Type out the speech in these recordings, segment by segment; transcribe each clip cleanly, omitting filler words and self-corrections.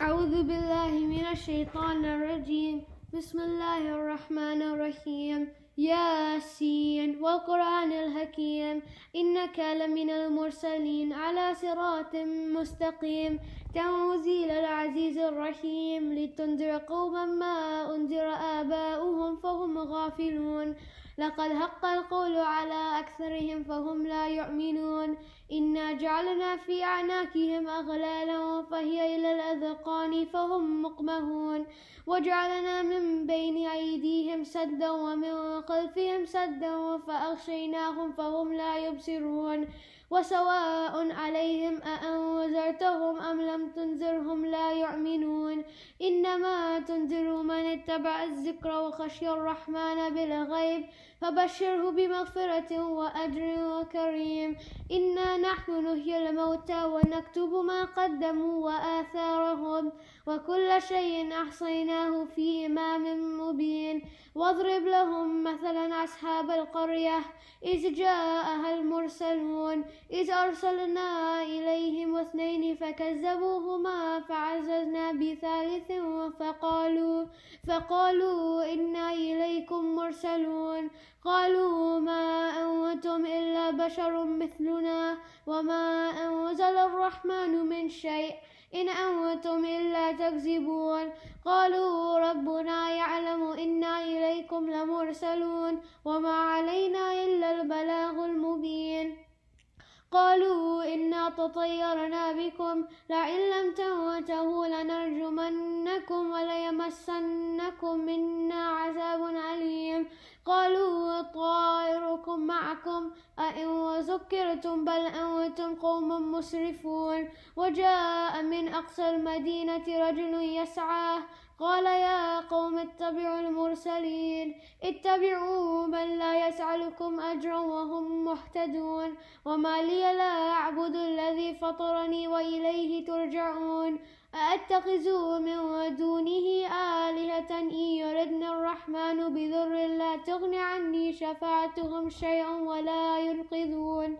أعوذ بالله من الشيطان الرجيم. بسم الله الرحمن الرحيم. ياسين والقرآن الحكيم إنك لمن المرسلين على صراط مستقيم تنزيل العزيز الرحيم لتنذر قوما ما أنذر آباؤهم فهم غافلون لقد حق القول على أكثرهم فهم لا يؤمنون إنا جعلنا في أعناقهم أغلالا فهي إلى الأذقان فهم مقمحون وجعلنا من بين أيديهم سدا ومن خلفهم سدا فأغشيناهم فهم لا يبصرون وسواء عليهم أأنذرتهم أم لم تنذرهم لا يؤمنون إنما تنذر من اتبع الذكر وخشي الرحمن بالغيب فبشره بمغفرة وأجر كريم إنا نحن نحيي الموتى ونكتب ما قدموا وآثارهم وكل شيء أحصيناه في إمام مبين واضرب لهم مثلا أصحاب القرية إذ جاءها المرسلون إذ أرسلنا إليهم اثنين فكذبوهما فعززنا بثالث فقالوا إنا إليكم مرسلون قالوا ما أنتم إلا بشر مثلنا وما أنزل الرحمن من شيء إن أنتم إلا تكذبون قالوا ربنا يعلم إنا إليكم لمرسلون وما علينا إلا البلاغ المبين قالوا إنا تطيرنا بكم لئن لم تنتهوا لنرجمنكم وليمسنكم منا عذاب أليم قالوا طائركم معكم أئن ذكرتم بل أنتم قوم مسرفون وجاء من أقصى المدينة رجل يسعى قال يا قوم اتبعوا المرسلين اتبعوا من لا يسألكم أجرا وهم مهتدون وما لي لا أعبد الذي فطرني وإليه ترجعون أأتخذ من دونه آلهة إن يردنا الرحمن بضر لا تغن عني شفاعتهم شيئا ولا ينقذون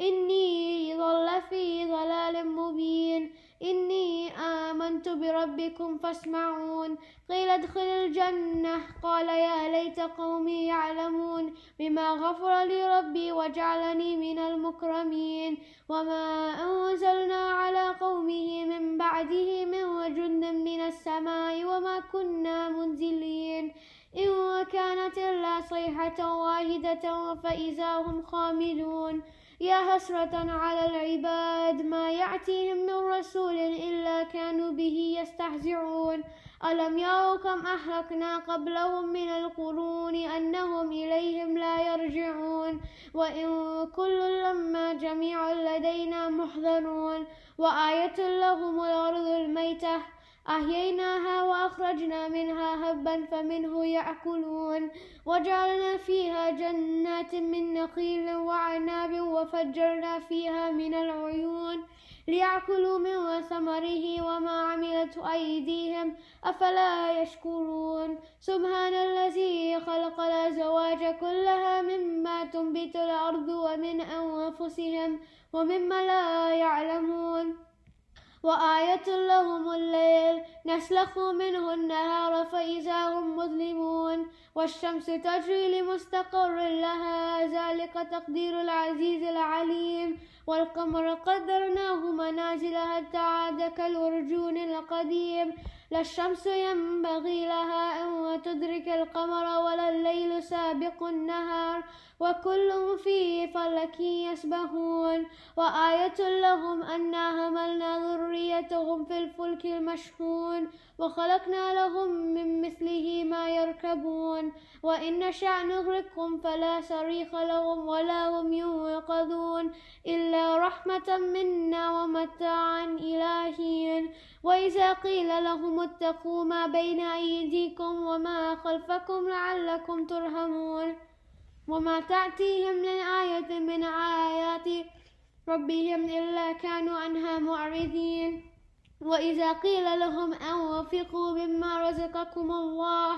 إني ضل في ضلال مبين إني آمنت بربكم فاسمعون قيل ادخل الجنة قال يا ليت قومي يعلمون بما غفر لي ربي وجعلني من المكرمين وما أنزلنا على قومه من بعده من جند من السماء وما كنا منزلين إن كانت إلا صيحة واحدة فإذا هم خامدون يا حسرة على العباد ما يأتيهم من رسول إلا كانوا به يستهزئون ألم يروا كم أهلكنا قبلهم من القرون أنهم إليهم لا يرجعون وإن كل لما جميع لدينا محضرون وآية لهم الأرض الميتة أحييناها وأخرجنا منها هبا فمنه يأكلون وجعلنا فيها جنات من نخيل وعناب وفجرنا فيها من العيون ليأكلوا من ثمره وما عملت أيديهم أفلا يشكرون سبحان الذي خلق الأزواج كلها مما تنبت الأرض ومن أنفسهم ومما لا يعلمون وآية لهم الليل نسلخ منه النهار فإذا هم مظلمون والشمس تجري لمستقر لها ذلك تقدير العزيز العليم والقمر قدرناه منازل حتى عاد كالأرجون القديم لا الشمس ينبغي لها أن تدرك القمر ولا الليل سابق النهار وكل في فلك يسبحون وآية لهم أنا حملنا ذريتهم في الفلك المشحون وخلقنا لهم من مثله ما يركبون وإن نشأ نغرقهم فلا صريخ لهم ولا هم ينقذون إلا رحمة منا ومتاعا إلى حين وإذا قيل لهم اتقوا ما بين أيديكم وما خلفكم لعلكم ترحمون وما تأتيهم من آية من آيات ربهم إلا كانوا عنها معرضين وإذا قيل لهم أنفقوا مما رزقكم الله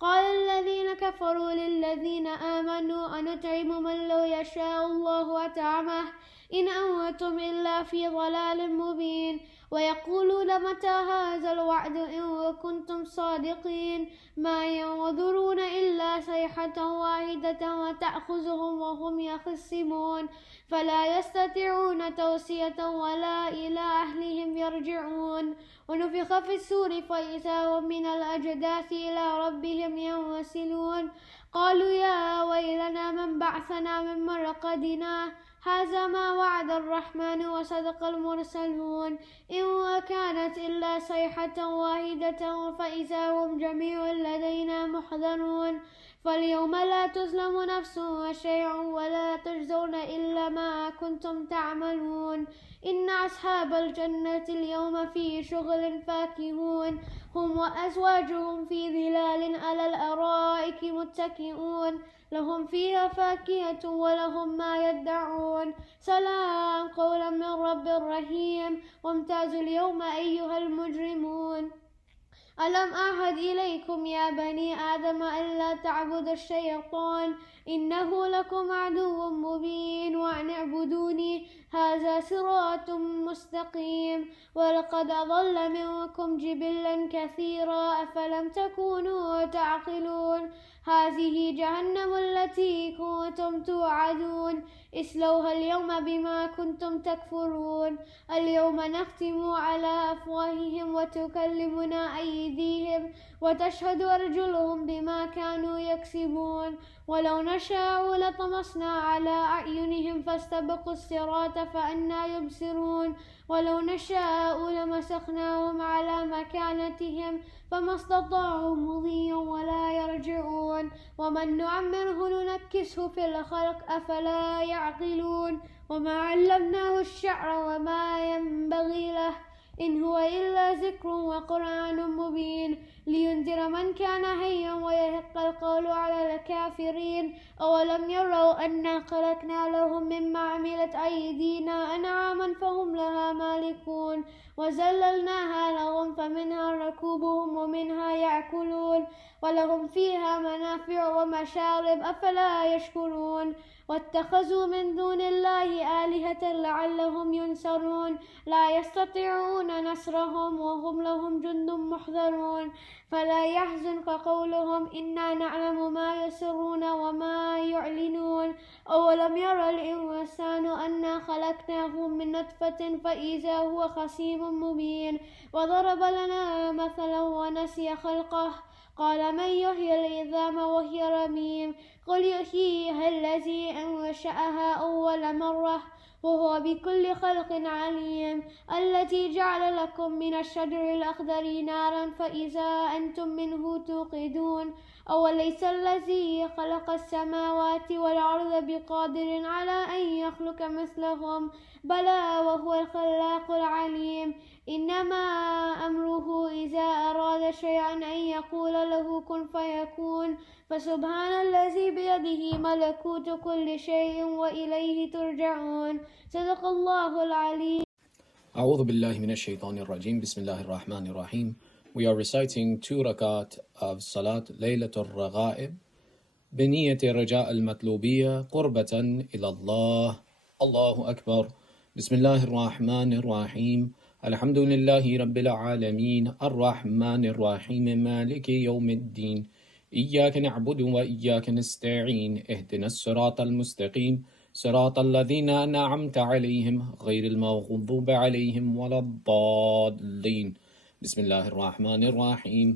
قال الذين كفروا للذين آمنوا أنطعم من لو يشاء الله أطعمه إن أنتم إلا في ضلال مبين ويقولون متى هذا الوعد إن كنتم صادقين ما ينظرون إلا صيحة واحدة وتأخذهم وهم يخصمون فلا يستطيعون توصية ولا إلى أهلهم يرجعون ونفخ في السور فإذا هم من الأجداث إلى ربهم ينسلون قالوا يا ويلنا من بعثنا من مرقدنا هذا ما وعد الرحمن وصدق المرسلون إن كانت إلا صيحة واحدة فإذا هم جميع لدينا محضرون فاليوم لا تظلم نفس شيئا ولا تجزون إلا ما كنتم تعملون إن أصحاب الجنة اليوم في شغل فاكهون هم وأزواجهم في ظلال على الأرائك متكئون لهم فيها فاكهة ولهم ما يدعون سلام قولا من رب رحيم وامتازوا اليوم أيها المجرمون ألم أعهد إليكم يا بني آدم ألا تعبدوا الشيطان إنه لكم عدو مبين وأن اعبدوني هذا صراط مستقيم ولقد أضل منكم جبلا كثيرا أفلم تكونوا تعقلون هذه جهنم التي كنتم توعدون اصلوها اليوم بما كنتم تكفرون اليوم نختم على أفواههم وتكلمنا أيديهم وتشهد أرجلهم بما كانوا يكسبون ولو نشاء لطمسنا على أعينهم فاستبقوا الصراط فأنى يبصرون ولو نشاء لمسخناهم على مكانتهم فما استطاعوا مضيا ولا يرجعون ومن نعمره ننكسه في الخلق أفلا يعقلون وما علمناه الشعر وما ينبغي له إن هو إلا ذكر وقرآن مبين لينذر من كان حيا ويحق القول على الكافرين أولم يروا أنا خلقنا لهم مما عملت أيدينا أنعاما فهم لها مالكون وذللناها لهم فمنها ركوبهم ومنها يأكلون ولهم فيها منافع ومشارب أفلا يشكرون واتخذوا من دون الله آلهة لعلهم ينصرون لا يستطيعون نصرهم وهم لهم جند محضرون فلا يحزنك قولهم إنا نعلم ما يسرون وما يعلنون أولم ير الإنسان أنا خلقناه من نطفة فإذا هو خصيم مبين وضرب لنا مثلا ونسي خلقه قال من يحيي العظام وهي رميم قل يحييها الذي أنشأها أول مرة وهو بكل خلق عليم التي جعل لكم من الشجر الأخضر نارا فإذا أنتم منه توقدون أوليس الذي خلق السماوات والأرض بقادر على أن يخلق مثلهم بلى وهو الخلاق العليم إنما أمره إذا أراد شيئا أن يقول له كن فيكون فسبحان الذي بيده ملكوت كل شيء وإليه ترجعون صدق الله العليم. أعوذ بالله من الشيطان الرجيم. بسم الله الرحمن الرحيم. We are reciting 2 rakat of Salat Laylatul Raghaib بنية رجاء المطلوبية قربة إلى الله. الله أكبر. بسم الله الرحمن الرحيم. الحمد لله رب العالمين الرحمن الرحيم مالك يوم الدين إياك نعبد وإياك نستعين اهدنا الصراط المستقيم صراط الذين أنعمت عليهم غير المغضوب عليهم ولا الضالين. بسم الله الرحمن الرحيم.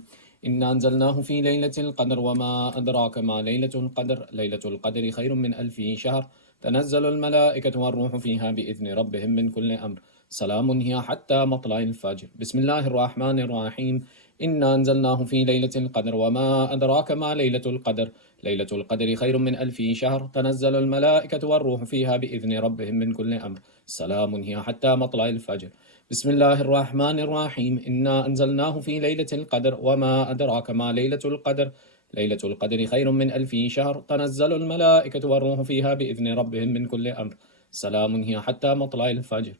إنا أنزلناه في ليلة القدر وما أدراك ما ليلة القدر ليلة القدر خير من 1000 شهر تنزل الملائكة والروح فيها بإذن ربهم من كل أمر سلام هي حتى مطلع الفجر. بسم الله الرحمن الرحيم. إنا أنزلناه في ليلة القدر وما أدراك ما ليلة القدر ليلة القدر خير من 1000 شهر تنزل الملائكة والروح فيها بإذن ربهم من كل أمر سلام هي حتى مطلع الفجر. بسم الله الرحمن الرحيم. إنا أنزلناه في ليلة القدر وما أدراك ما ليلة القدر ليلة القدر خير من 1000 شهر تنزل الملائكة والروح فيها بإذن ربهم من كل أمر سلام هي حتى مطلع الفجر.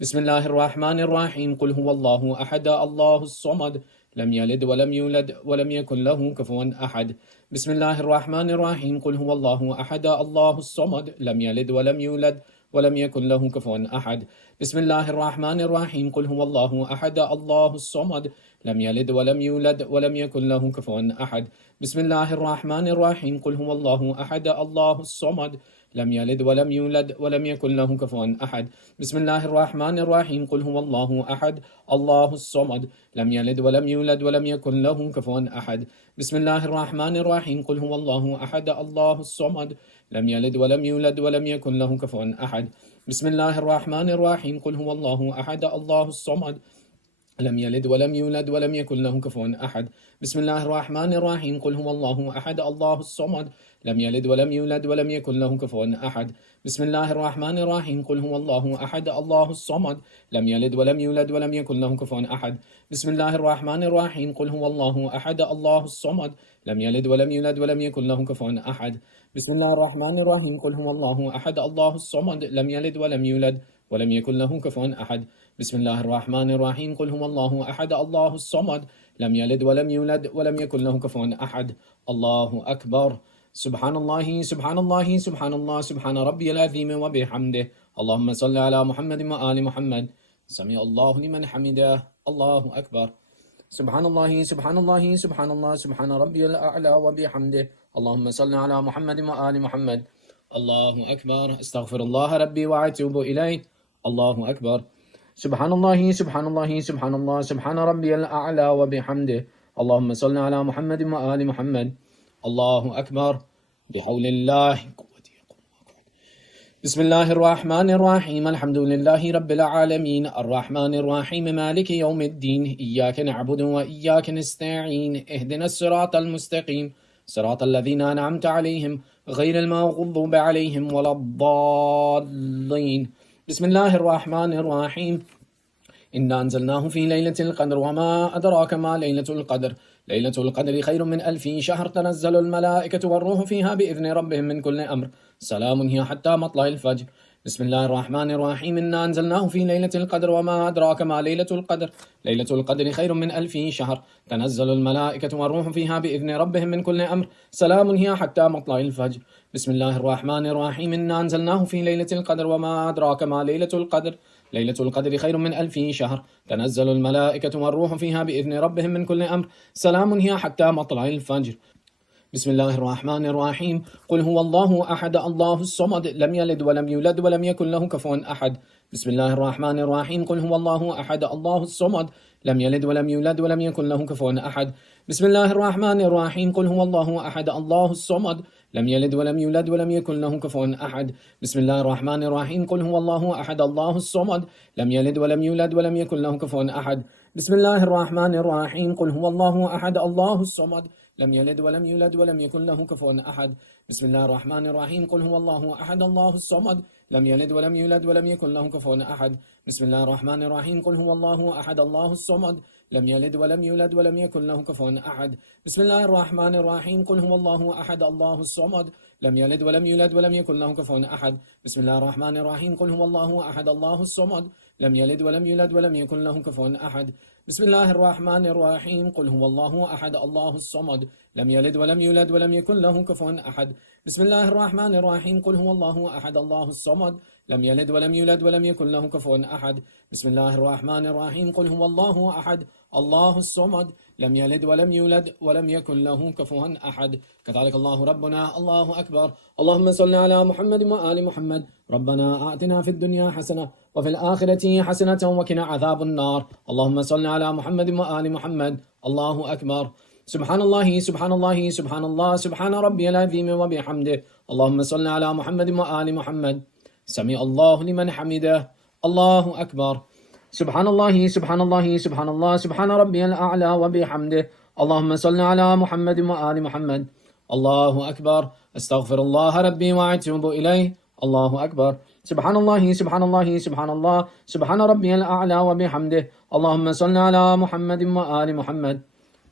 بسم الله الرحمن الرحيم. قل هو الله أحد الله الصمد لم يلد ولم يولد ولم يكن له كفوا أحد. بسم الله الرحمن الرحيم. قل هو الله أحد الله الصمد لم يلد ولم يولد ولم يكن له كفوا أحد. بسم الله الرحمن الرحيم. قل هو الله أحد الله الصمد لم يلد ولم يولد ولم يكن له كفوا أحد. بسم الله الرحمن الرحيم. قل هو الله أحد الله الصمد لم يلد ولم يولد ولم يكن له كفوا أحد. بسم الله الرحمن الرحيم. قل هو الله أحد الله الصمد لم يلد ولم يولد ولم يكن له كفوا أحد. بسم الله الرحمن الرحيم. قل هو الله أحد الله الصمد لم يلد ولم يولد ولم يكن له كفوا أحد. بسم الله الرحمن الرحيم. قل هو الله أحد الله الصمد لم يلد ولم يولد ولم يكن له كفوا أحد. بسم الله الرحمن الرحيم. قل هو الله أحد الله الصمد لم يلد ولم يولد ولم يكن له كفوا أحد. بسم الله الرحمن الرحيم. قل هو الله أحد الله الصمد لم يلد ولم يولد ولم يكن له كفوا أحد. بسم الله الرحمن الرحيم. قل هو الله أحد الله الصمد لم يلد ولم يولد ولم يكن له كفوا أحد. بسم الله الرحمن الرحيم. قل هو الله أحد الله الصمد لم يلد ولم يولد ولم يكن له كفوا أحد. بسم الله الرحمن الرحيم. قل هو الله أحد الله الصمد لم يلد ولم يولد ولم يكن له كفوا أحد. الله أكبر. سبحان الله سبحان الله سبحان الله سبحان ربي العظيم وبحمده. اللهم صل على محمد وآل محمد. سمع الله لمن حمده. الله أكبر. سبحان الله سبحان الله سبحان الله سبحان ربي الأعلى وبحمده. اللهم صل على محمد وآل محمد. الله أكبر. استغفر الله ربي وأتوب إليه. الله أكبر. سبحان الله سبحان الله سبحان الله سبحان ربي الأعلى وبحمده. اللهم صل على محمد وآل محمد. الله أكبر. بحول الله بسم الله الرحمن الرحيم. الحمد لله رب العالمين الرحمن الرحيم مالك يوم الدين. إياك نعبد وإياك نستعين. اهدنا الصراط المستقيم صراط الذين أنعمت عليهم غير المغضوب عليهم ولا الضالين. بسم الله الرحمن الرحيم. إنا أنزلناه في ليلة القدر وما أدراك ما ليلة القدر. ليلة القدر خير من 1000 شهر. تنزل الملائكة والروح فيها بإذن ربهم من كل أمر. سلام هي حتى مطلع الفجر. بسم الله الرحمن الرحيم. إنا أنزلناه في ليلة القدر وما أدراك ما ليلة القدر. ليلة القدر خير من 1000 شهر. تنزل الملائكة والروح فيها بإذن ربهم من كل أمر. سلام هي حتى مطلع الفجر. بسم الله الرحمن الرحيم. إنا أنزلناه في ليلة القدر وما أدراك ما ليلة القدر. ليلة القدر خير من 1000 شهر. تنزل الملائكة والروح فيها بإذن ربهم من كل أمر. سلام هي حتى مطلع الفجر. بسم الله الرحمن الرحيم. قل هو الله أحد الله الصمد لم يلد ولم يولد ولم يكن له كفوا أحد. بسم الله الرحمن الرحيم. قل هو الله أحد الله الصمد لم يلد ولم يولد ولم يكن له كفوا أحد. بسم الله الرحمن الرحيم. قل هو الله أحد الله الصمد لم يلد ولم يولد ولم يكن له كفوا أحد. بسم الله الرحمن الرحيم. قل هو الله أحد الله الصمد لم يلد ولم يولد ولم يكن له كفوا أحد. بسم الله الرحمن الرحيم. قل هو الله أحد الله الصمد لم يلد ولم يولد ولم يكن له كفوا أحد. بسم الله الرحمن الرحيم. قل هو الله أحد الله الصمد لم يلد ولم يولد ولم يكن له كفوا أحد. بسم الله الرحمن الرحيم. قل هو الله أحد الله الصمد لم يلد ولم يولد ولم يكن له كفوا أحد. بسم الله الرحمن الرحيم. قل هو الله أحد الله الصمد لم يلد ولم يولد ولم يكن له كفوا أحد. بسم الله الرحمن الرحيم. قل هو الله أحد الله الصمد لم يلد ولم يولد ولم يكن له كفوا أحد. بسم الله الرحمن الرحيم. قل هو الله أحد الله الصمد لم يلد ولم يولد ولم يكن له كفوا أحد. بسم الله الرحمن الرحيم. قل هو الله أحد الله الصمد لم يلد ولم يولد ولم يكن له كفوا أحد. بسم الله الرحمن الرحيم. قل هو الله أحد الله الصمد لم يلد ولم يولد ولم يكن له كفوا أحد. كذلك الله ربنا. الله أكبر. اللهم صل على محمد وآل محمد. ربنا آتنا في الدنيا حسنة وفي الآخرة حسنة وقنا عذاب النار. اللهم صل على محمد وآل محمد. الله أكبر. سبحان الله سبحان الله سبحان الله سبحان ربي العظيم وبحمده. اللهم صل على محمد وآل محمد. سمع الله لمن حمده. الله أكبر. سبحان الله سبحان الله سبحان الله سبحان ربي الأعلى وبحمده. اللهم صل على محمد وآل محمد. الله أكبر. استغفر الله ربي وأتوب إليه. الله أكبر. سبحان الله سبحان الله سبحان الله سبحان ربي الأعلى وبحمده. اللهم صل على محمد وآل محمد.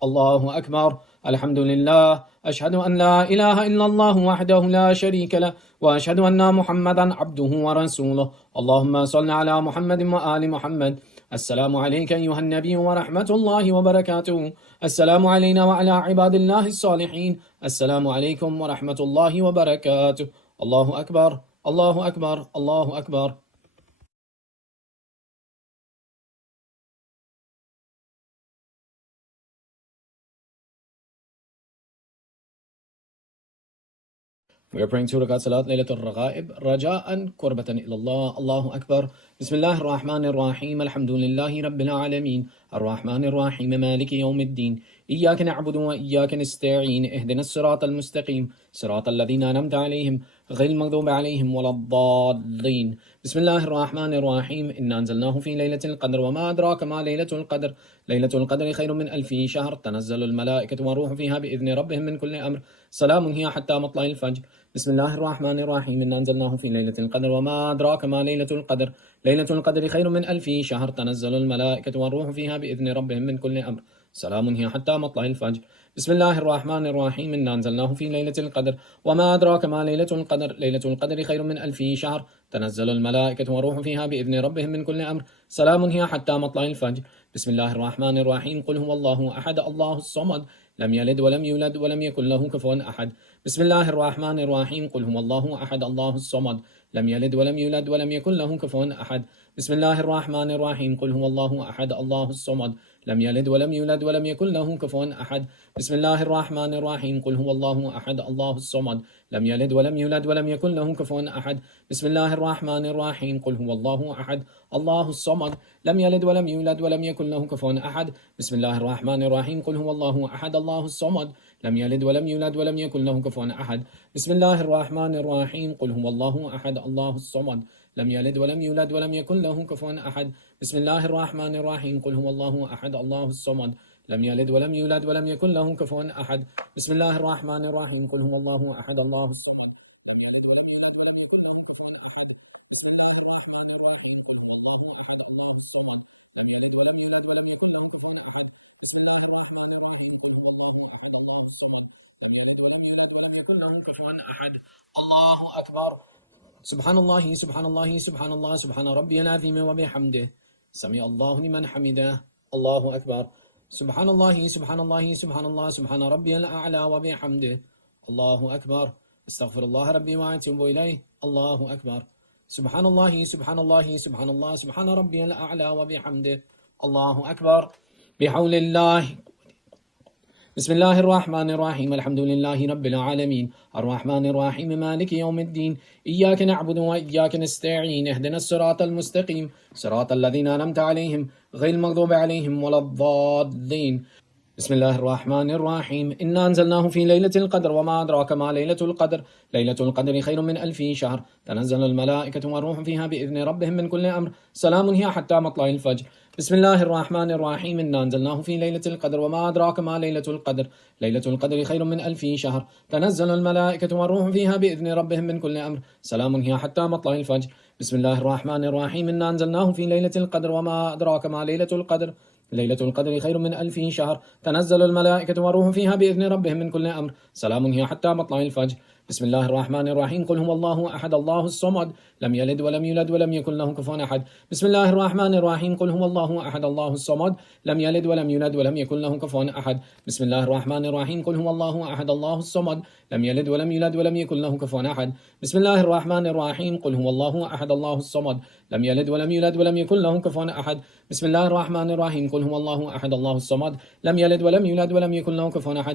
الله أكبر. الحمد لله. أشهد أن لا إله إلا الله وحده لا شريك له وأشهد أن محمدا عبده ورسوله. اللهم صل على محمد وآل محمد. السلام عليك أيها النبي ورحمة الله وبركاته. السلام علينا وعلى عباد الله الصالحين. السلام عليكم ورحمة الله وبركاته. الله أكبر. الله أكبر الله أكبر. We are praying 2 rakat salat Laylatul Raghaib, raja'an kurbatan ilallah. Allahu Akbar. Bismillahir Rahmanir Rahim. Alhamdulillahi Rabbil Alameen. Ar-Rahmanir Rahim. Maliki Yawmiddin. إياك نعبد وإياك نستعين اهدنا الصراط المستقيم صراط الذين أنعمت عليهم غير المغضوب عليهم ولا الضالين. بسم الله الرحمن الرحيم. إنا أنزلناه في ليلة القدر وما أدراك ما ليلة القدر. ليلة القدر خير من 1000 شهر. تنزل الملائكة والروح فيها بإذن ربهم من كل أمر. سلام هي حتى مطلع الفجر. بسم الله الرحمن الرحيم. إنا أنزلناه في ليلة القدر وما أدراك ما ليلة القدر. ليلة القدر خير من 1000 شهر. تنزل الملائكة والروح فيها بإذن ربهم من كل أمر. سلام هي حتى مطلع الفجر. بسم الله الرحمن الرحيم. إنا أنزلناه في ليلة القدر وما أدراك ما ليلة القدر. ليلة القدر خير من 1000 شهر. تنزل الملائكة والروح فيها بإذن ربهم من كل أمر. سلام هي حتى مطلع الفجر. بسم الله الرحمن الرحيم. قل هو الله أحد الله الصمد لم يلد ولم يولد ولم يكن له كفوا أحد. بسم الله الرحمن الرحيم. قل هو الله أحد الله الصمد لم يلد ولم يولد ولم يكن له كفوا أحد. بسم الله الرحمن الرحيم. قل هو الله أحد الله الصمد لم يلد ولم يولد ولم يكن له كفوا أحد. بسم الله الرحمن الرحيم. قل هو الله أحد الله الصمد لم يلد ولم يولد ولم يكن له كفوا أحد. بسم الله الرحمن الرحيم. قل هو الله أحد الله الصمد لم يلد ولم يولد ولم يكن له كفوا أحد. بسم الله الرحمن الرحيم. قل هو الله أحد الله الصمد لم يلد ولم يولد ولم يكن له كفوا أحد. بسم الله الرحمن الرحيم. قل هو الله أحد الله الصمد لم يلد ولم يولد ولم يكن له كفوا أحد. بسم الله الرحمن الرحيم. قل هو الله أحد الله الصمد لم يلد ولم يولد ولم يكن له كفوا أحد. بسم الله الرحمن الرحيم. قل هو الله أحد الله الصمد لم يلد ولم يولد ولم يكن له كفوا أحد. بسم الله الرحمن الرحيم. قل هو الله أحد الله الصمد لم يلد ولم يولد ولم يكن له كفوا أحد. بسم الله الرحمن الرحيم. قل هو الله أحد الله الصمد لم يلد ولم يولد ولم يكن له كفوا أحد. الله أكبر. سبحان الله سبحان الله سبحان الله سبحان ربي العظيم وبحمده سمع الله لمن حمده. الله أكبر. سبحان الله سبحان الله سبحان الله سبحان ربي الأعلى وبحمده. الله أكبر. استغفر الله ربي وأتوب إليه. الله أكبر. سبحان الله سبحان الله سبحان الله سبحان ربي الأعلى وبحمده. الله أكبر. بحول الله. بسم الله الرحمن الرحيم. الحمد لله رب العالمين الرحمن الرحيم مالك يوم الدين. إياك نعبد وإياك نستعين اهدنا الصراط المستقيم صراط الذين أنعمت عليهم غير المغضوب عليهم ولا الضالين. بسم الله الرحمن الرحيم. إنا أنزلناه في ليلة القدر وما أدراك ما ليلة القدر. ليلة القدر خير من 1000 شهر. تنزل الملائكة والروح فيها بإذن ربهم من كل أمر. سلام هي حتى مطلع الفجر. بسم الله الرحمن الرحيم. إنا أنزلناه في ليلة القدر وما أدراك ما ليلة القدر. ليلة القدر خير من 1000 شهر. تنزل الملائكة والروح فيها بإذن ربهم من كل أمر. سلام هي حتى مطلع الفجر. بسم الله الرحمن الرحيم. إنا أنزلناه في ليلة القدر وما أدراك ما ليلة القدر. ليلة القدر خير من 1000 شهر. تنزل الملائكة والروح فيها بإذن ربهم من كل أمر. سلام هي حتى مطلع الفجر. بسم الله الرحمن الرحيم. قل هو الله أحد الله الصمد لم يلد ولم يولد ولم يكن له كفوا أحد. بسم الله الرحمن الرحيم. قل هو الله أحد الله الصمد لم يلد ولم يولد ولم يكن له كفوا أحد. بسم الله الرحمن الرحيم. قل هو الله أحد الله الصمد لم يلد ولم يولد ولم يكن له كفوا أحد. بسم الله الرحمن الرحيم. قل هو الله أحد الله الصمد لم يلد ولم يولد ولم يكن له كفوا أحد. بسم الله الرحمن الرحيم. قل هو الله أحد الله الصمد لم يلد ولم يولد ولم يكن له كفوا أحد.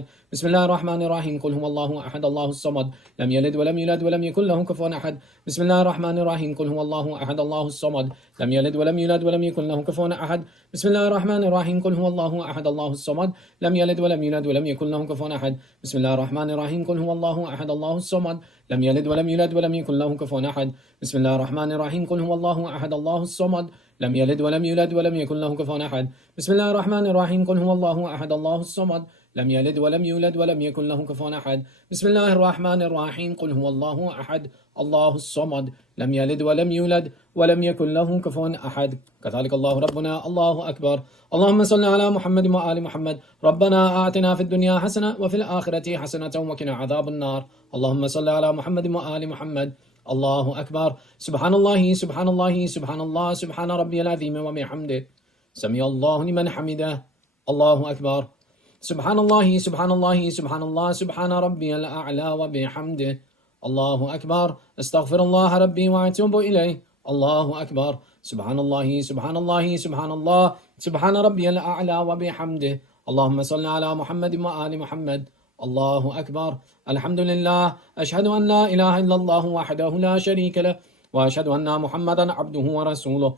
بسم الله الرحمن الرحيم. قل هو الله أحد الله الصمد لم يلد ولم يولد ولم يكن له كفوا أحد. بسم الله الرحمن الرحيم. قل هو الله أحد الله الصمد لم يلد ولم يولد ولم يكن له كفوا أحد. بسم الله الرحمن الرحيم. قل هو الله أحد الله الصمد لم يلد ولم يولد ولم يكن له كفوا أحد. بسم الله الرحمن الرحيم. قل هو الله أحد الله الصمد لم يلد ولم يولد ولم يكن له كفوا أحد. بسم الله الرحمن الرحيم. قل هو الله أحد الله الصمد لم يلد ولم يولد ولم يكن له كفوا أحد. بسم الله الرحمن الرحيم. قل هو الله أحد الله الصمد لم يلد ولم يولد ولم يكن له كفوا أحد. بسم الله الرحمن الرحيم. قل هو الله أحد الله الصمد لم يلد ولم يولد ولم يكن له كفوا أحد. كذلك الله ربنا. الله أكبر. اللهم صل على محمد وآل محمد. ربنا آتنا في الدنيا حسنة وفي الآخرة حسنة وقنا عذاب النار. اللهم صل على محمد وآل محمد. الله أكبر. سبحان الله سبحان الله سبحان الله سبحان ربي العظيم وبحمده سمع الله لمن حمده. الله أكبر. سبحان الله سبحان الله سبحان الله سبحان ربي الأعلى وبحمده. الله أكبر. استغفر الله ربي وأتوب إليه. الله أكبر. سبحان الله سبحان الله سبحان الله سبحان ربي الأعلى وبحمده. اللهم صل على محمد وآل محمد. الله أكبر. الحمد لله. أشهد أن لا إله إلا الله وحده لا شريك له، وأشهد أن محمدا عبده ورسوله.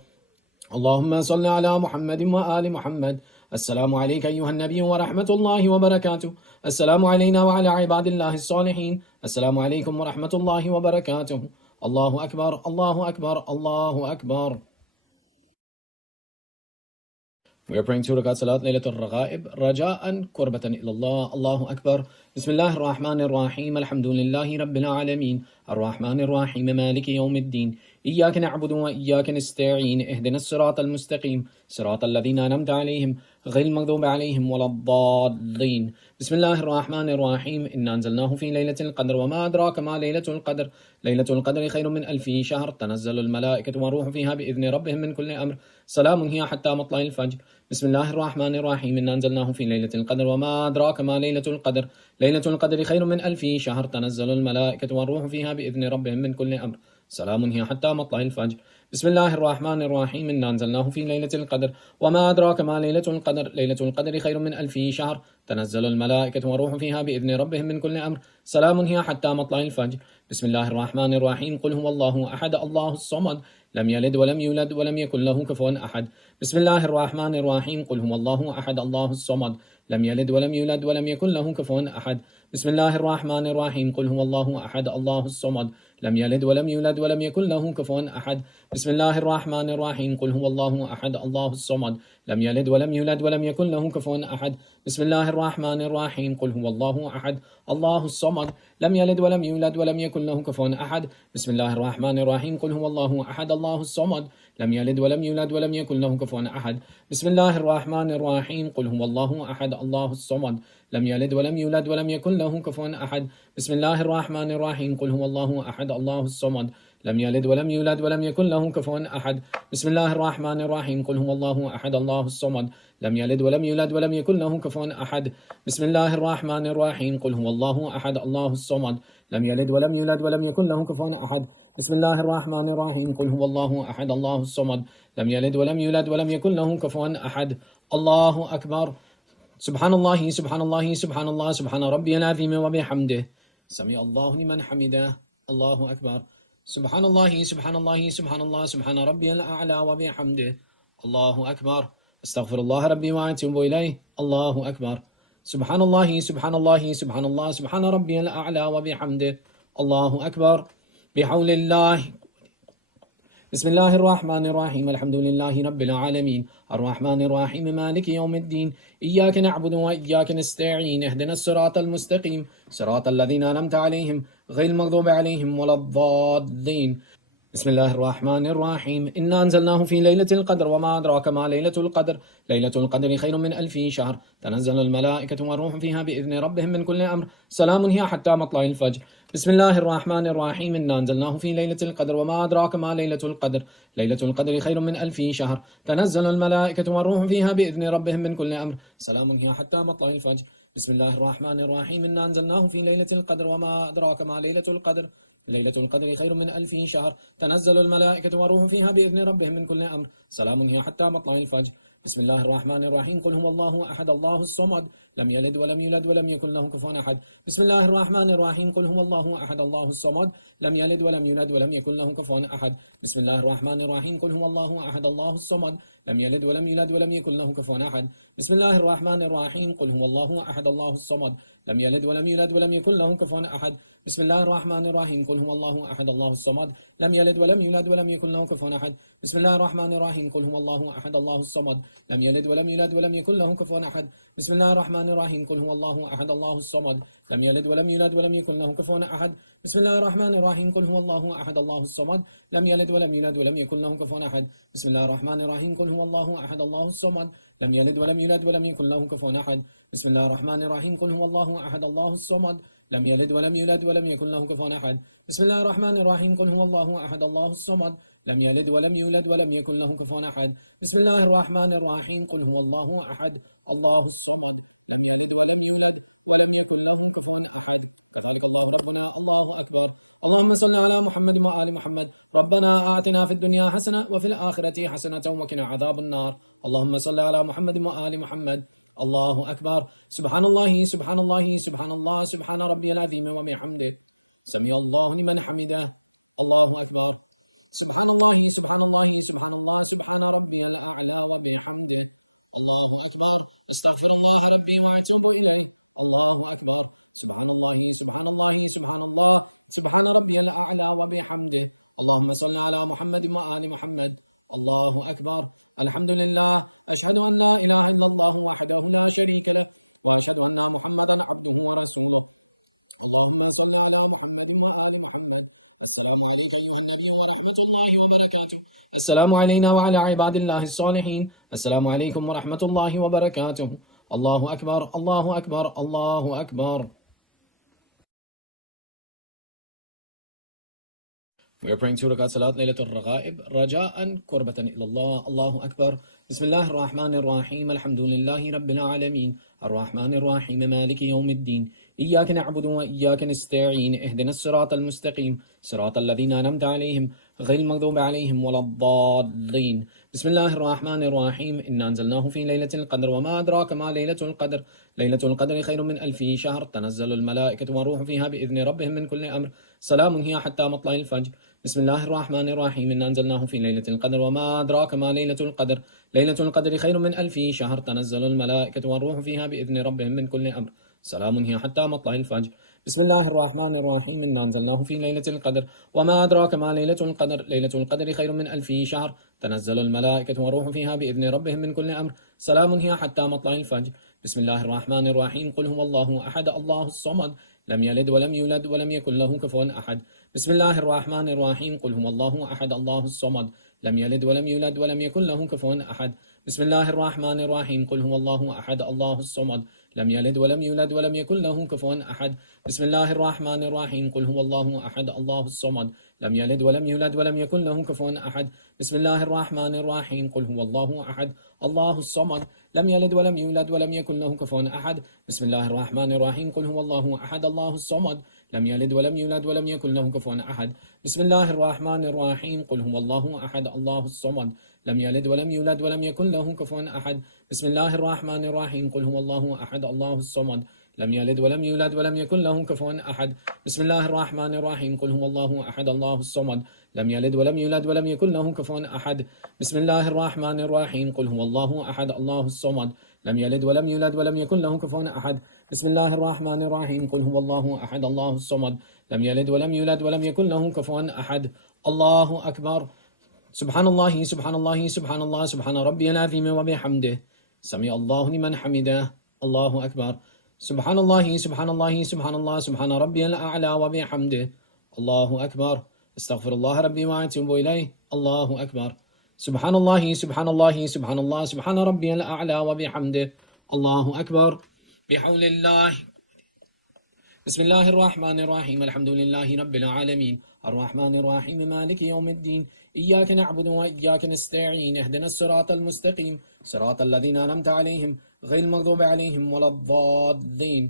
اللهم صل على محمد وآل محمد. السلام عليك أيها النبي ورحمة الله وبركاته. السلام علينا وعلى عباد الله الصالحين. السلام عليكم ورحمة الله وبركاته. الله أكبر الله أكبر الله أكبر. We are praying 2 rakat salat Laylatul Raghaib, raja'an kurbatan ilallah. Allahu Akbar. Bismillahir Rahmanir Rahim. Alhamdulillahi Rabbil Alameen. Ar-Rahmanir Rahim. Maliki Yawmiddin. إياك نعبد وإياك نستعين. اهدنا الصراط المستقيم صراط الذين أنعمت عليهم غير المغضوب عليهم ولا الضالين. بسم الله الرحمن الرحيم. إنا أنزلناه في ليلة القدر وما أدراك ما ليلة القدر. ليلة القدر خير من 1000 شهر. تنزل الملائكة والروح فيها بإذن ربهم من كل أمر. سلام هي حتى مطلع الفجر. بسم الله الرحمن الرحيم. إنا أنزلناه في ليلة القدر وما أدراك ما ليلة القدر. ليلة القدر خير من 1000 شهر. تنزل الملائكة والروح فيها بإذن ربهم من كل أمر. سلام هي حتى مطلع الفجر. بسم الله الرحمن الرحيم. إنا أنزلناه في ليلة القدر وما أدراك ما ليلة القدر. ليلة القدر خير من 1000 شهر. تنزل الملائكة والروح فيها بإذن ربهم من كل أمر. سلام هي حتى مطلع الفجر. بسم الله الرحمن الرحيم. قل هو الله أحد الله الصمد لم يلد ولم يولد ولم يكن له كفوا أحد. بسم الله الرحمن الرحيم. قل هو الله أحد الله الصمد لم يلد ولم يولد ولم يكن له كفوا أحد. بسم الله الرحمن الرحيم. قل هو الله أحد الله الصمد لم يلد ولم يولد ولم يكن له كفوا أحد. بسم الله الرحمن الرحيم. قل هو الله أحد الله الصمد لم يلد ولم يولد ولم يكن له كفوا أحد. بسم الله الرحمن الرحيم. قل هو الله أحد الله الصمد لم يلد ولم يولد ولم يكن له كفوا أحد. بسم الله الرحمن الرحيم. قل هو الله أحد الله الصمد لم يلد ولم يولد ولم يكن له كفوا أحد. بسم الله الرحمن الرحيم. قل هو الله أحد الله الصمد لم يلد ولم يولد ولم يكن له كفوا أحد. بسم الله الرحمن الرحيم. قل هو الله أحد الله الصمد لم يلد ولم يولد ولم يكن له كفوا أحد. بسم الله الرحمن الرحيم. قل هو الله أحد الله الصمد لم يلد ولم يولد ولم يكن له كفوا أحد. بسم الله الرحمن الرحيم. قل هو الله أحد الله الصمد لم يلد ولم يولد ولم يكن له كفوا أحد. بسم الله الرحمن الرحيم. قل هو الله أحد الله الصمد لم يلد ولم يولد ولم يكن له كفوا أحد. الله أكبر. سبحان الله سبحان الله سبحان الله سبحان ربي العظيم وبحمده. سمع الله لمن حمده. الله أكبر. سبحان الله سبحان الله سبحان الله سبحان ربي الأعلى وبحمده. الله أكبر. استغفر الله ربي وأتوب إليه. الله أكبر. سبحان الله سبحان الله سبحان الله سبحان ربي الأعلى وبحمده. الله أكبر. بحول الله. بسم الله الرحمن الرحيم. الحمد لله رب العالمين الرحمن الرحيم مالك يوم الدين. إياك نعبد وإياك نستعين. اهدنا الصراط المستقيم صراط الذين أنعمت عليهم غير المغضوب عليهم ولا الضالين. بسم الله الرحمن الرحيم. إنا أنزلناه في ليلة القدر وما أدراك ما ليلة القدر. ليلة القدر خير من 1000 شهر. تنزل الملائكة والروح فيها بإذن ربهم من كل أمر. سلام هي حتى مطلع الفجر. بسم الله الرحمن الرحيم. إنا أنزلناه في ليلة القدر وما أدراك ما ليلة القدر. ليلة القدر خير من 1000 شهر. تنزل الملائكة والروح فيها بإذن ربهم من كل أمر. سلام هي حتى مطلع الفجر. بسم الله الرحمن الرحيم. إنا أنزلناه في ليلة القدر وما أدراك ما ليلة القدر. ليلة القدر خير من 1000 شهر. تنزل الملائكة والروح فيها بإذن ربهم من كل أمر. سلام هي حتى مطلع الفجر. بسم الله الرحمن الرحيم. قل هو الله أحد الله الصمد لم يلد ولم يولد ولم يكن له كفوا أحد. بسم الله الرحمن الرحيم. قل هو الله أحد الله الصمد لم يلد ولم يولد ولم يكن له كفوا أحد. بسم الله الرحمن الرحيم. قل هو الله أحد الله الصمد لم يلد ولم يولد ولم يكن له كفوا أحد. بسم الله الرحمن الرحيم. قل هو الله أحد الله الصمد لم يلد ولم يولد ولم يكن له كفوا أحد. بسم الله الرحمن الرحيم. قل هو الله أحد الله الصمد لم يلد ولم يولد ولم يكن له كفوا أحد. بسم الله الرحمن الرحيم. قل هو الله أحد الله الصمد لم يلد ولم يولد ولم يكن له كفوا أحد. بسم الله الرحمن الرحيم. قل هو الله أحد الله الصمد لم يلد ولم يولد ولم يكن له كفوا أحد. بسم الله الرحمن الرحيم. قل هو الله أحد الله الصمد لم يلد ولم يولد ولم يكن له كفوا أحد. بسم الله الرحمن الرحيم. قل هو الله أحد الله الصمد لم يلد ولم يولد ولم يكن له كفوا أحد. بسم الله الرحمن الرحيم. قل هو الله أحد الله الصمد لم يلد ولم يولد ولم يكن له كفوا أحد. بسم الله الرحمن الرحيم. قل هو الله أحد الله الصمد لم يلد ولم يولد ولم يكن له كفوا أحد. بسم الله الرحمن الرحيم. قل هو الله أحد الله الصمد لم يلد ولم يولد ولم يكن له كفوا أحد. الله أكبر. اللهم صل على محمد وعلى محمد. ربنا آتنا في الدنيا حسنة وفي الآخرة حسنة وقنا عذاب النار. اللهم صل على محمد وعلى محمد. الله أكبر. سبحان الله سبحان الله سبحان الله سبحان ربي العظيم وبحمده. سمع الله لمن حمده. الله أكبر. سبحان الله سبحان الله سبحان الله سبحان ربي الأعلى وبحمده. الله أكبر. أستغفر الله ربي وأتوب إليه. الله أكبر. سبحان الله سبحان الله سبحان الله سبحان ربي الأعلى وبحمده. اللهم صل على محمد وعلى محمد. الله أكبر. الحمد لله. أشهد أن لا إله إلا الله وحده لا شريك له. وأشهد أن محمدا عبده ورسوله. اللهم صل على محمد وعلى محمد. السلام عليكم ورحمة الله وبركاته. السلام علينا وعلى عباد الله الصالحين. السلام عليكم ورحمة الله وبركاته. الله أكبر الله أكبر الله أكبر. We are praying 2 rakat salat Laylatul Raghaib رجاء قربة إلى الله. الله أكبر. بسم الله الرحمن الرحيم. الحمد لله رب العالمين الرحمن الرحيم مالك يوم الدين. إياك نعبد وإياك نستعين. اهدنا الصراط المستقيم صراط الذين أنعمت عليهم غير المغضوب عليهم ولا الضالين. بسم الله الرحمن الرحيم. إنا أنزلناه في ليلة القدر وما أدراك ما ليلة القدر. ليلة القدر خير من 1000 شهر. تنزل الملائكة والروح فيها بإذن ربهم من كل أمر. سلام هي حتى مطلع الفجر. بسم الله الرحمن الرحيم. إنا أنزلناه في ليلة القدر وما أدراك ما ليلة القدر. ليلة القدر خير من 1000 شهر. تنزل الملائكة والروح فيها بإذن ربهم من كل أمر. سلام هي حتى مطلع الفجر. بسم الله الرحمن الرحيم. إنا أنزلناه في ليلة القدر وما أدراك ما ليلة القدر. ليلة القدر خير من 1000 شهر. تنزل الملائكة والروح فيها بإذن ربهم من كل أمر. سلام هي حتى مطلع الفجر. بسم الله الرحمن الرحيم. قل هو الله أحد الله الصمد لم يلد ولم يولد ولم يكن له كفوا أحد. بسم الله الرحمن الرحيم. قل هو الله أحد الله الصمد لم يلد ولم يولد ولم يكن له كفوا أحد. بسم الله الرحمن الرحيم. قل هو الله أحد الله الصمد لم يلد ولم يولد ولم يكن له كفوا أحد. بسم الله الرحمن الرحيم. قل هو الله أحد الله الصمد لم يلد ولم يولد ولم يكن له كفوا أحد. بسم الله الرحمن الرحيم. قل هو الله أحد الله الصمد لم يلد ولم يولد ولم يكن له كفوا أحد. بسم الله الرحمن الرحيم. قل هو الله أحد الله الصمد لم يلد ولم يولد ولم يكن له كفوا أحد. بسم الله الرحمن الرحيم. قل هو الله أحد الله الصمد لم يلد ولم يولد ولم يكن له كفوا أحد. بسم الله الرحمن الرحيم. قل هو الله أحد الله الصمد لم يلد ولم يولد ولم يكن له كفوا أحد. بسم الله الرحمن الرحيم. قل هو الله أحد الله الصمد لم يلد ولم يولد ولم يكن له كفوا أحد. بسم الله الرحمن الرحيم. قل هو الله أحد الله الصمد لم يلد ولم يولد ولم يكن له كفوا أحد. بسم الله الرحمن الرحيم. قل هو الله أحد الله الصمد لم يلد ولم يولد ولم يكن له كفوا أحد. الله أكبر. سبحان الله سبحان الله سبحان الله سبحان ربي العظيم وبحمده. سمع الله لمن حمده. الله أكبر. سبحان الله سبحان الله سبحان الله سبحان ربي الأعلى وبحمده. الله أكبر. استغفر الله ربي وأتوب إليه. الله أكبر. سبحان الله سبحان الله سبحان الله سبحان ربي الأعلى وبحمده. الله أكبر. بحول الله. بسم الله الرحمن الرحيم. الحمد لله رب العالمين الرحمن الرحيم مالك يوم الدين. إياك نعبد وإياك نستعين. اهدنا الصراط المستقيم صراط الذين أنعمت عليهم غير المغضوب عليهم ولا الضالين.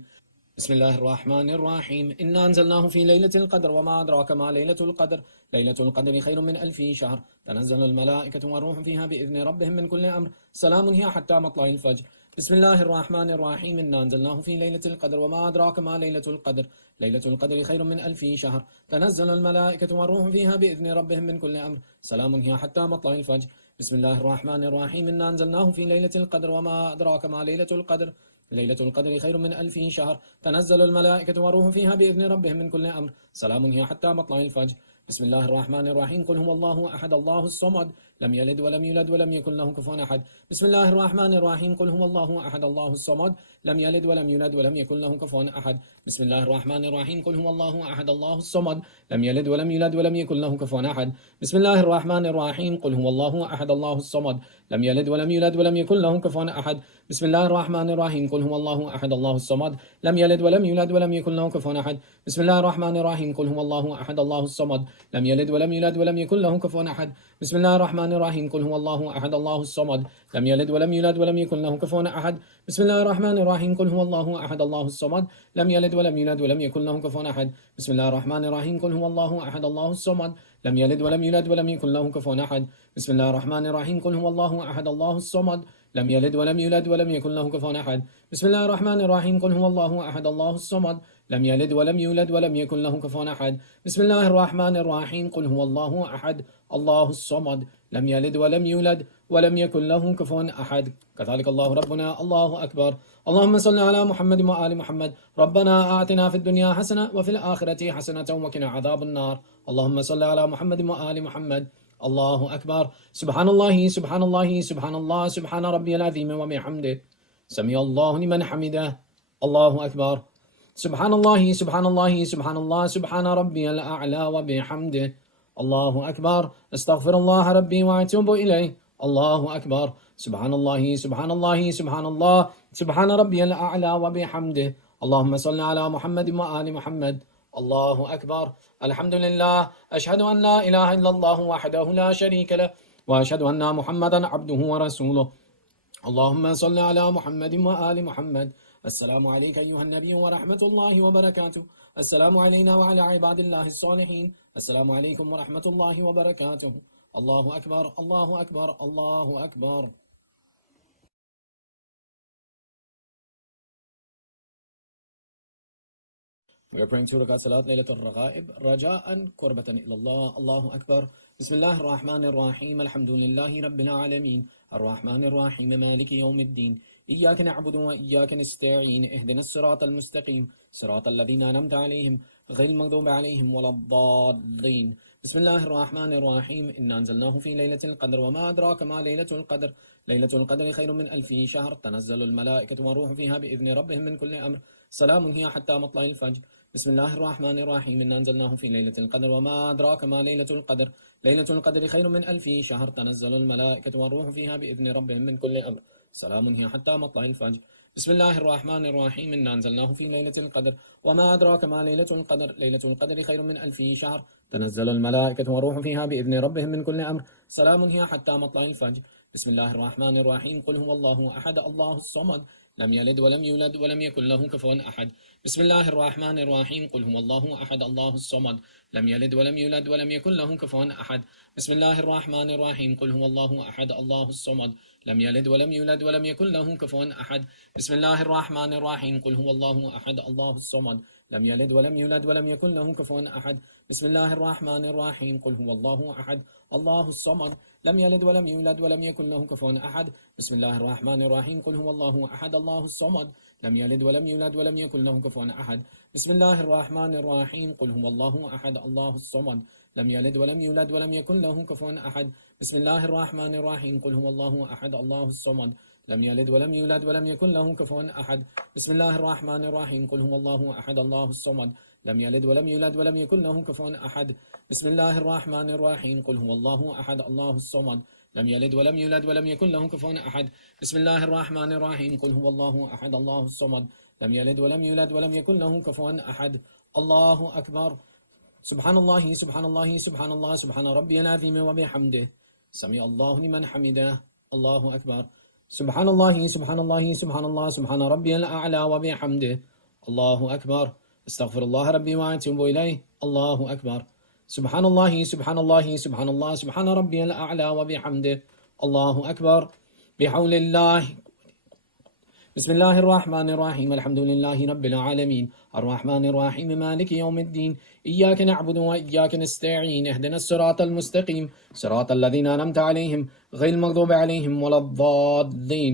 بسم الله الرحمن الرحيم. إنا أنزلناه في ليلة القدر وما أدراك ما ليلة القدر. ليلة القدر خير من 1000 شهر. تنزل الملائكة والروح فيها بإذن ربهم من كل أمر. سلام هي حتى مطلع الفجر. بسم الله الرحمن الرحيم. إنا أنزلناه في ليلة القدر وما أدراك ما ليلة القدر. ليلة القدر خير من 1000 شهر. تنزل الملائكة والروح فيها بإذن ربهم من كل أمر. سلام هي حتى مطلع الفجر. بسم الله الرحمن الرحيم. إنا أنزلناه في ليلة القدر وما أدراك ما ليلة القدر. ليلة القدر خير من 1000 شهر. تنزل الملائكة والروح فيها بإذن ربهم من كل أمر. سلام هي حتى مطلع الفجر. بسم الله الرحمن الرحيم. قل هو الله أحد الله الصمد لم يلد ولم يولد ولم يكن له كفوا أحد. بسم الله الرحمن الرحيم. قل هو الله أحد الله الصمد لم يلد ولم يولد ولم يكن له كفوا أحد. بسم الله الرحمن الرحيم. قل هو الله أحد الله الصمد لم يلد ولم يولد ولم يكن له كفوا أحد. بسم الله الرحمن الرحيم. قل هو الله أحد الله الصمد لم يلد ولم يولد ولم يكن له كفوا أحد. بسم الله الرحمن الرحيم قل هو الله أحد الله الصمد لم يلد ولم يولد ولم يكن له كفوا أحد بسم الله الرحمن الرحيم قل هو الله أحد الله الصمد لم يلد ولم يولد ولم يكن له كفوا أحد بسم الله الرحمن الرحيم قل هو الله أحد الله الصمد لم يلد ولم يولد ولم يكن له كفوا أحد بسم الله الرحمن الرحيم قل هو الله أحد الله الصمد لم يلد ولم يولد ولم يكن له كفوا أحد بسم الله الرحمن الرحيم قل هو الله أحد الله الصمد لم يلد ولم يولد ولم يكن له كفوا أحد بسم الله الرحمن الرحيم قل هو الله أحد الله الصمد لم يلد ولم يولد ولم يكن له كفوا أحد بسم الله الرحمن الرحيم قل هو الله أحد الله الصمد لم يلد ولم يولد ولم يكن له كفوا أحد بسم الله الرحمن الرحيم قل هو الله أحد الله الصمد لم يلد ولم يولد ولم يكن له كفوا أحد كذلك الله ربنا الله أكبر اللهم صل على محمد وآل محمد ربنا آتنا في الدنيا حسنة وفي الآخرة حسنة وقنا عذاب النار اللهم صل على محمد وآل محمد الله أكبر سبحان الله سبحان الله سبحان الله سبحان ربي العظيم وبحمده سمع الله لمن حمده الله أكبر سبحان الله سبحان الله سبحان الله سبحان ربي الأعلى وبحمده الله أكبر استغفر الله ربي وأتوب إليه الله أكبر سبحان الله سبحان الله سبحان الله سبحان ربي الأعلى وبحمده اللهم صل على محمد وآل محمد الله أكبر الحمد لله أشهد أن لا إله إلا الله وحده لا شريك له وأشهد أن محمدا عبده ورسوله اللهم صل على محمد وآل محمد السلام عليك أيها النبي ورحمة الله وبركاته السلام علينا وعلى عباد الله الصالحين السلام عليكم ورحمة الله وبركاته الله أكبر الله أكبر الله أكبر We are praying 2 rakat salat Laylatul Raghaib رجاء قربة إلى الله الله أكبر بسم الله الرحمن الرحيم الحمد لله رب العالمين الرحمن الرحيم مالك يوم الدين إياك نعبد وإياك نستعين اهدنا الصراط المستقيم صراط الذين أنعمت عليهم غير المغضوب عليهم ولا الضالين بسم الله الرحمن الرحيم إنا أنزلناه في ليلة القدر وما أدراك ما ليلة القدر ليلة القدر خير من 1000 شهر تنزل الملائكة والروح فيها بإذن ربهم من كل أمر سلام هي حتى مطلع الفجر بسم الله الرحمن الرحيم إنا أنزلناه في ليلة القدر وما أدراك ما ليلة القدر ليلة القدر خير من 1000 شهر تنزل الملائكة والروح فيها بإذن ربهم من كل أمر سلام هي حتى مطلع الفجر بسم الله الرحمن الرحيم إنا أنزلناه في ليلة القدر وما أدراك ما ليلة القدر ليلة القدر خير من 1000 شهر تنزل الملائكة والروح فيها بإذن ربهم من كل أمر سلام هي حتى مطلع الفجر بسم الله الرحمن الرحيم قل هو الله أحد الله الصمد لم يلد ولم يولد ولم يكن له كفوا أحد بسم الله الرحمن الرحيم قل هو الله أحد الله الصمد لم يلد ولم يولد ولم يكن له كفوا أحد بسم الله الرحمن الرحيم قل هو الله أحد الله الصمد لم يلد ولم يولد ولم يكن له كفوا أحد بسم الله الرحمن الرحيم قل هو الله أحد الله الصمد لم يلد ولم يولد ولم يكن له كفوا أحد بسم الله الرحمن الرحيم قل هو الله أحد الله الصمد لم يلد ولم يولد ولم يكن له كفوا أحد بسم الله الرحمن الرحيم قل هو الله أحد الله الصمد لم يلد ولم يولد ولم يكن له كفوا أحد بسم الله الرحمن الرحيم قل هو الله أحد الله الصمد لم يلد ولم يولد ولم يكن له كفوا أحد بسم الله الرحمن الرحيم قل هو الله أحد الله الصمد لم يلد ولم يولد ولم يكن له كفوا أحد بسم الله الرحمن الرحيم قل هو الله أحد الله الصمد لم يلد ولم يولد ولم يكن له كفوا أحد بسم الله الرحمن الرحيم قل هو الله أحد الله الصمد لم يلد ولم يولد ولم يكن له كفوا أحد بسم الله الرحمن الرحيم قل هو الله أحد الله الصمد لم يلد ولم يولد ولم يكن له كفوا أحد الله أكبر سبحان الله سبحان الله سبحان الله سبحان ربي العظيم وبحمده سمع الله لمن حمده الله أكبر سبحان الله سبحان الله سبحان الله سبحان ربي الأعلى وبحمده الله أكبر استغفر الله ربي وأتوب إليه الله أكبر سبحان الله سبحان الله سبحان الله سبحان ربي الأعلى وبحمده الله أكبر بحول الله بسم الله الرحمن الرحيم الحمد لله رب العالمين الرحمن الرحيم مالك يوم الدين إياك نعبد وإياك نستعين اهدنا الصراط المستقيم صراط الذين أنعمت عليهم غير المغضوب عليهم ولا الضالين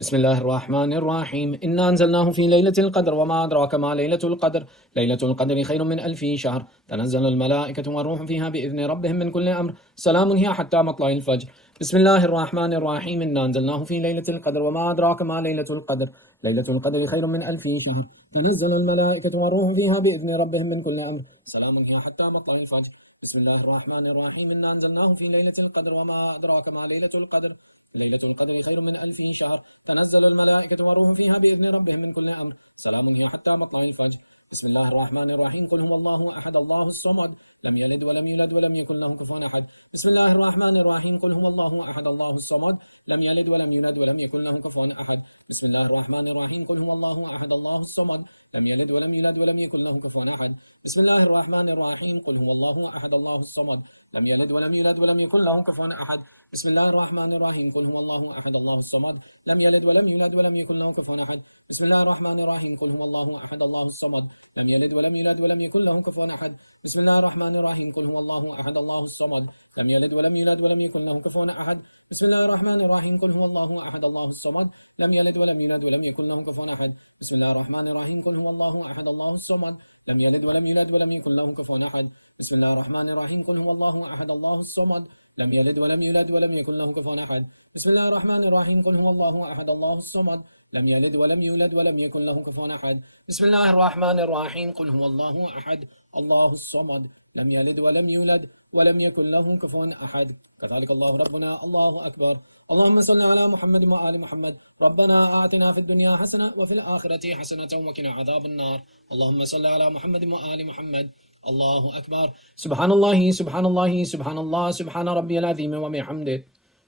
بسم الله الرحمن الرحيم إنا أنزلناه في ليلة القدر وما أدراك ما ليلة القدر ليلة القدر خير من 1000 شهر تنزل الملائكة والروح فيها بإذن ربهم من كل أمر سلام هي حتى مطلع الفجر بسم الله الرحمن الرحيم إنا أنزلناه في ليلة القدر وما أدراك ما ليلة القدر ليلة القدر خير من 1000 شهر تنزل الملائكة والروح فيها بإذن ربهم من كل أمر سلام هي حتى مطلع الفجر بسم الله الرحمن الرحيم إنا أنزلناه في ليلة القدر وما أدراك ما ليلة القدر ليلة القدر خير من 1000 شهر تنزل الملائكة والروح فيها بإذن ربهم من كل أمر سلام هي حتى مطلع الفجر بسم الله الرحمن الرحيم قل هو الله أحد الله الصمد لم يلد ولم يولد ولم يكن له كفوا أحد بسم الله الرحمن الرحيم قل هو الله أحد الله الصمد لم يلد ولم يولد ولم يكن له كفوا أحد بسم الله الرحمن الرحيم قل هو الله أحد الله الصمد لم يلد ولم يولد ولم يكن له كفوا أحد بسم الله الرحمن الرحيم قل هو الله أحد الله الصمد لم يلد ولم يولد ولم يكن له كفوا أحد بسم الله الرحمن الرحيم قل هو الله أحد الله الصمد لم يلد ولم يولد ولم يكن له كفوا أحد بسم الله الرحمن الرحيم قل هو الله أحد الله الصمد لم يلد ولم يولد ولم يكن له كفوا أحد بسم الله الرحمن الرحيم قل هو الله أحد الله الصمد لم يلد ولم يولد ولم يكن له كفوا أحد بسم الله الرحمن الرحيم قل هو الله أحد الله الصمد لم يلد ولم يولد ولم يكن له كفوا أحد بسم الله الرحمن الرحيم قل هو الله أحد الله الصمد لم يلد ولم يولد ولم يكن له كفوا أحد بسم الله الرحمن الرحيم قل هو الله أحد الله الصمد لم يلد ولم يولد ولم يكن له كفوا أحد بسم الله الرحمن الرحيم قل هو الله أحد الله الصمد لم يلد ولم يولد ولم يكن له كفوا أحد بسم الله الرحمن الرحيم قل هو الله أحد الله الصمد لم يلد ولم يولد ولم يكن له كفوا أحد كذلك الله ربنا الله أكبر اللهم صل على محمد وآل محمد ربنا آتنا في الدنيا حسنة وفي الآخرة حسنة وقنا عذاب النار اللهم صل على محمد وآل محمد الله أكبر سبحان الله سبحان الله سبحان الله سبحان ربي العظيم وبحمده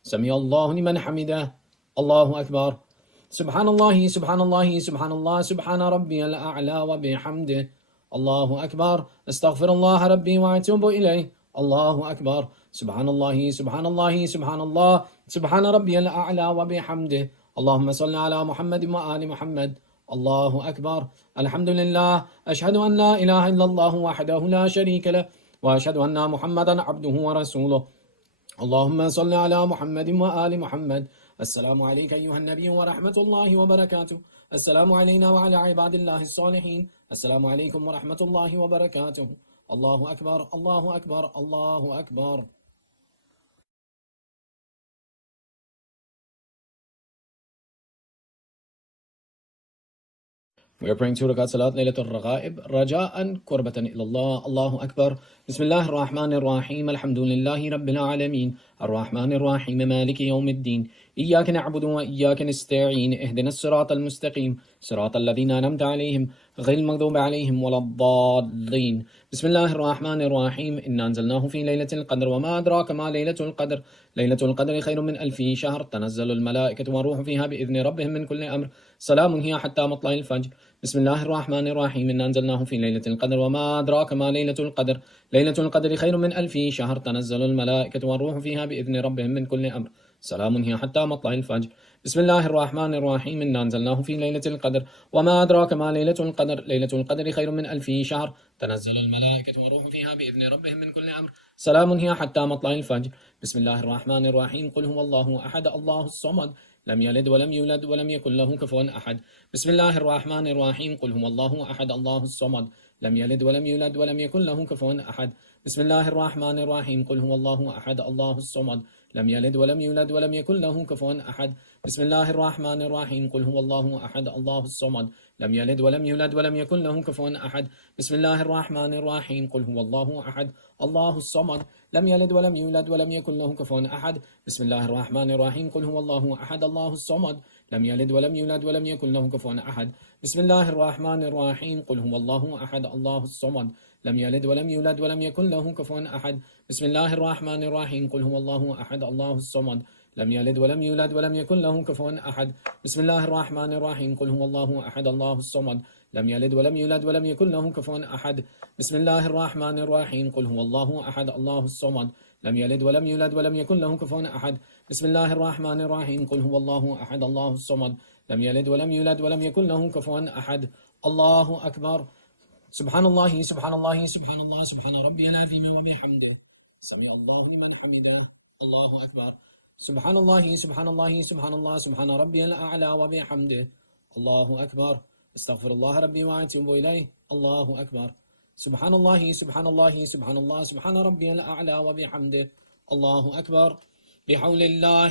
سمع الله لمن حمده الله أكبر سبحان الله سبحان الله سبحان الله سبحان ربي الأعلى وبحمده الله أكبر استغفر الله ربي وأتوب إليه الله أكبر سبحان الله سبحان الله سبحان الله سبحان ربي الأعلى وبحمده اللهم صل على محمد وآل محمد الله أكبر الحمد لله أشهد أن لا إله إلا الله وحده لا شريك له وأشهد أن محمدا عبده ورسوله اللهم صل على محمد وآل محمد السلام عليك أيها النبي ورحمة الله وبركاته السلام علينا وعلى عباد الله الصالحين السلام عليكم ورحمة الله وبركاته الله أكبر الله أكبر الله أكبر We are praying 2 rakat salat Laylatul Raghaib raja'an qurbatan ilallah. Allahu Akbar. Bismillahir Rahmanir Rahim. Alhamdulillahi Rabbil Alameen. Ar-Rahmanir Rahim. Maliki Yawmiddin. إياك نعبد وإياك نستعين اهدنا الصراط المستقيم صراط الذين أنعمت عليهم غير المغضوب عليهم ولا الضالين بسم الله الرحمن الرحيم إنا أنزلناه في ليلة القدر وما أدراك ما ليلة القدر ليلة القدر خير من 1000 شهر تنزل الملائكة والروح فيها بإذن ربهم من كل أمر سلام هي حتى مطلع الفجر بسم الله الرحمن الرحيم إنا أنزلناه في ليلة القدر وما أدراك ما ليلة القدر ليلة القدر خير من 1000 شهر تنزل الملائكة والروح فيها بإذن ربهم من كل أمر سلام هي حتى مطلع الفجر بسم الله الرحمن الرحيم إنا أنزلناه في ليلة القدر وما أدراك ما ليلة القدر ليلة القدر خير من 1000 شهر تنزل الملائكة والروح فيها بإذن ربهم من كل أمر سلام هي حتى مطلع الفجر بسم الله الرحمن الرحيم قل هو الله أحد الله الصمد لم يلد ولم يولد ولم يكن له كفوا أحد بسم الله الرحمن الرحيم قل هو الله أحد الله الصمد لم يلد ولم يولد ولم يكن له كفوا أحد بسم الله الرحمن الرحيم قل هو الله أحد الله الصمد لم يلد ولم يولد ولم يكن له كفوا أحد بسم الله الرحمن الرحيم قل هو الله أحد الله الصمد لم يلد ولم يولد ولم يكن له كفوا أحد بسم الله الرحمن الرحيم قل هو الله أحد الله الصمد لم يلد ولم يولد ولم يكن له كفوا أحد بسم الله الرحمن الرحيم قل هو الله أحد الله الصمد لم يلد ولم يولد ولم يكن له كفوا أحد بسم الله الرحمن الرحيم قل هو الله أحد الله الصمد لم يلد ولم يولد ولم يكن له كفوا أحد بسم الله الرحمن الرحيم قل هو الله أحد الله الصمد لم يلد ولم يولد ولم يكن له كفوا أحد بسم الله الرحمن الرحيم قل هو الله أحد الله الصمد لم يلد ولم يولد ولم يكن له كفوا أحد بسم الله الرحمن الرحيم قل هو الله أحد الله الصمد لم يلد ولم يولد ولم يكن له كفوا أحد بسم الله الرحمن الرحيم قل هو الله أحد الله الصمد لم يلد ولم يولد ولم يكن له كفوا أحد الله أكبر سبحان الله سبحان الله سبحان الله سبحان ربي العظيم وبحمده سمع الله لمن حمده الله أكبر سبحان الله سبحان الله سبحان الله سبحان ربي الأعلى وبحمده الله أكبر استغفر الله ربي وأتوب إليه الله أكبر سبحان الله سبحان الله سبحان الله سبحان ربي الأعلى وبحمده الله أكبر بحول الله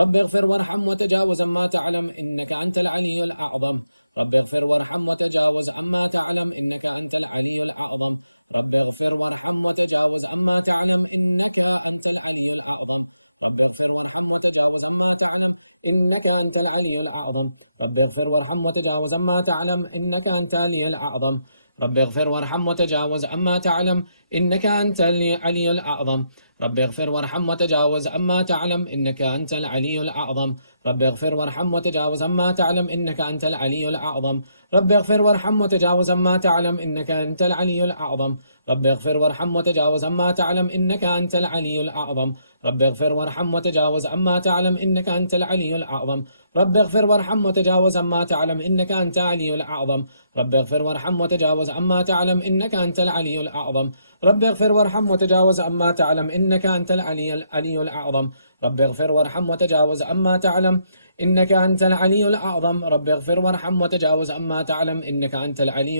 رب اغفر وارحم وتجاوز عما تعلم إنك أنت العلي الأعظم. رب اغفر وارحم وتجاوز عما تعلم إنك أنت العلي الأعظم. رب اغفر وارحم وتجاوز عما تعلم إنك أنت العلي الأعظم. رب اغفر وارحم وتجاوز عما تعلم إنك أنت العلي الأعظم. رب اغفر وارحم وتجاوز عما تعلم إنك أنت العلي الأعظم. رب اغفر وارحم وتجاوز عما تعلم إنك أنت العلي الأعظم. رب اغفر وارحم وتجاوز عما تعلم إنك أنت العلي الأعظم. رب اغفر وارحم وتجاوز عما تعلم إنك أنت العلي الأعظم. رب اغفر وارحم وتجاوز عما تعلم إنك أنت العلي الأعظم. رب اغفر وارحم وتجاوز عما تعلم إنك أنت العلي الأعظم. رب اغفر وارحم وتجاوز عما تعلم إنك أنت العلي الأعظم. رب اغفر وارحم وتجاوز عما تعلم إنك أنت العلي الأعظم. رب اغفر وارحم وتجاوز عما تعلم إنك أنت العلي الأعظم. رب اغفر وارحم وتجاوز عما تعلم إنك أنت العلي الأعظم. رب اغفر وارحم وتجاوز عما تعلم إنك أنت العلي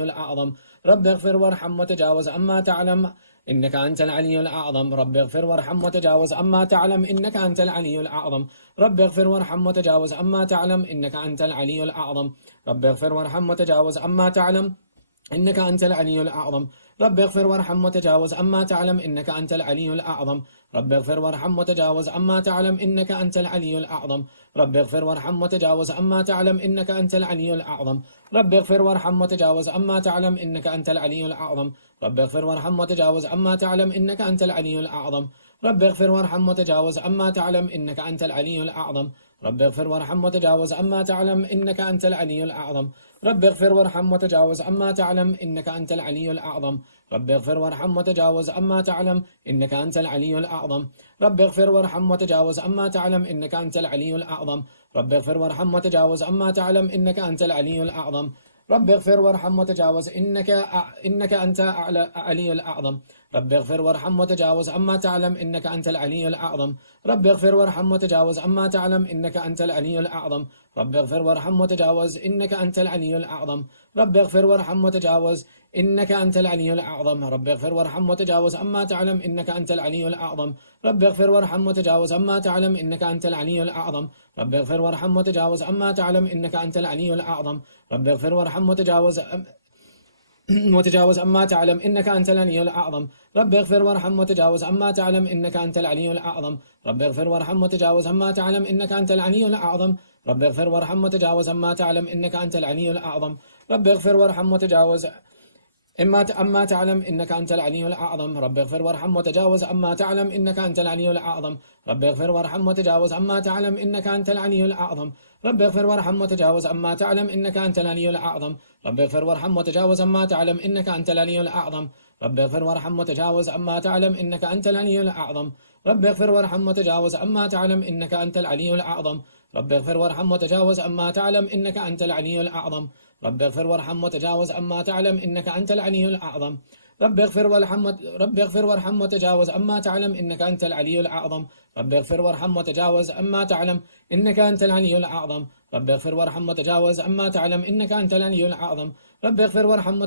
الأعظم. رب اغفر وارحم وتجاوز عما تعلم إنك أنت العلي الأعظم. رب اغفر وارحم وتجاوز عما تعلم إنك أنت العلي الأعظم. رب اغفر وارحم وتجاوز عما تعلم إنك أنت العلي الأعظم. رب اغفر وارحم وتجاوز عما تعلم إنك أنت العلي الأعظم. رب اغفر وارحم وتجاوز عما تعلم إنك أنت العلي الأعظم. رب اغفر وارحم وتجاوز عما تعلم إنك أنت العلي الأعظم. رب اغفر وارحم وتجاوز عما تعلم إنك أنت العلي الأعظم. رب اغفر وارحم وتجاوز عما تعلم إنك أنت العلي الأعظم. رب اغفر وارحم وتجاوز عما تعلم إنك أنت العلي الأعظم. رب اغفر وارحم وتجاوز عما تعلم إنك أنت العلي الأعظم. رب اغفر وارحم وتجاوز عما تعلم إنك أنت العلي الأعظم. رب اغفر وارحم وتجاوز عما تعلم إنك أنت العلي الأعظم. رب اغفر وارحم وتجاوز عما تعلم إنك أنت العلي الأعظم. رب اغفر وارحم وتجاوز عما تعلم إنك أنت العلي الأعظم. رب اغفر وارحم وتجاوز عما تعلم إنك أنت العلي الأعظم. رب اغفر وارحم وتجاوز عما تعلم إنك أنت العلي الأعظم. رب اغفر وارحم وتجاوز إنك أنت العلي الأعظم. رب اغفر وارحم وتجاوز عما تعلم إنك أنت العلي الأعظم. رب اغفر وارحم وتجاوز عما تعلم إنك أنت العلي الأعظم. رب اغفر وارحم وتجاوز إنك أنت العلي الأعظم. رب اغفر وارحم وتجاوز إنك أنت العلي الأعظم. رب اغفر وارحم وتجاوز عما تعلم إنك أنت العلي الأعظم. رب اغفر وارحم وتجاوز عما تعلم إنك أنت العلي الأعظم. رب اغفر وارحم وتجاوز عما تعلم إنك أنت العلي الأعظم. رب اغفر وارحم وتجاوز عما تعلم إنك أنت العلي الأعظم. رب اغفر وارحم وتجاوز عما تعلم إنك أنت العلي الأعظم. رب اغفر وارحم وتجاوز عما تعلم إنك أنت العلي الأعظم. رب اغفر وارحم وتجاوز عما تعلم إنك أنت العلي الأعظم. رب اغفر وارحم وتجاوز عما تعلم إنك أنت العلي الأعظم. رب اغفر وارحم وتجاوز عما تعلم إنك أنت العلي الأعظم. رب اغفر وارحم وتجاوز عما تعلم إنك أنت العلي الأعظم. رب اغفر وارحم وتجاوز عما تعلم إنك أنت العلي الأعظم. رب اغفر وارحم وتجاوز عما تعلم إنك أنت العلي الأعظم. رب اغفر وارحم وتجاوز عما تعلم إنك أنت العلي الأعظم. رب اغفر وارحم وتجاوز عما تعلم إنك أنت العلي الأعظم. رب اغفر وارحم وتجاوز عما تعلم إنك أنت العلي الأعظم. رب اغفر وارحم وتجاوز عما تعلم إنك أنت العلي الأعظم. رب اغفر وارحم وتجاوز عما تعلم إنك أنت العلي الأعظم. رب اغفر وارحم وتجاوز عما تعلم إنك أنت العلي الأعظم. رب اغفر وارحم وتجاوز عما تعلم إنك أنت العلي الأعظم. رب اغفر وارحم وتجاوز عما تعلم إنك أنت العلي الأعظم. رب اغفر وارحم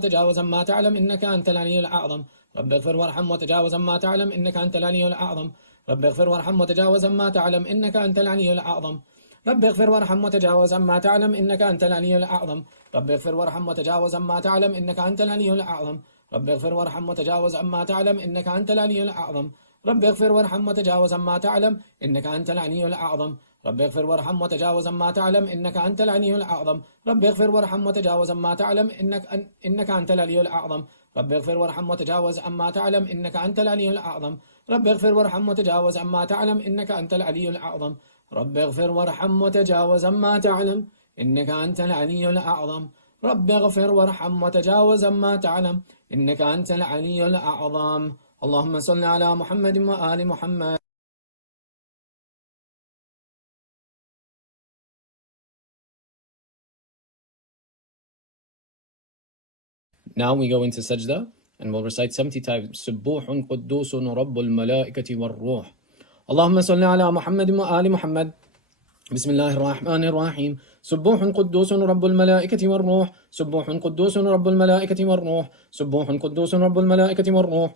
وتجاوز عما تعلم إنك أنت العلي الأعظم. رب اغفر وارحم وتجاوز عما تعلم إنك أنت العلي الأعظم. رب اغفر وارحم وتجاوز عما تعلم إنك أنت العلي الأعظم. رب اغفر وارحم وتجاوز عما تعلم إنك أنت العلي الأعظم. رب اغفر وارحم وتجاوز عما تعلم إنك أنت العلي الأعظم. رب اغفر وارحم وتجاوز عما تعلم إنك أنت العلي الأعظم. رب اغفر وارحم وتجاوز عما تعلم إنك أنت العلي الأعظم. رب اغفر وارحم وتجاوز عما تعلم إنك أنت العلي الأعظم. رب اغفر وارحم وتجاوز عما تعلم إنك أنت العلي الأعظم. رب اغفر وارحم وتجاوز عما تعلم إنك أنت العلي الأعظم. رب اغفر وارحم وتجاوز عما تعلم إنك أنت العلي الأعظم. رب اغفر وارحم وتجاوز عما تعلم إنك أنت العلي الأعظم. اللهم صل على محمد وآل محمد. Now we go into sajda and we'll recite 70 times سبوح قدوس رب الملائكة والروح. اللهم صل على محمد وآل محمد. بسم الله الرحمن الرحيم. سبوح قدوس رب الملائكة والروح. سبوح قدوس رب الملائكة والروح. سبوح قدوس رب الملائكة والروح.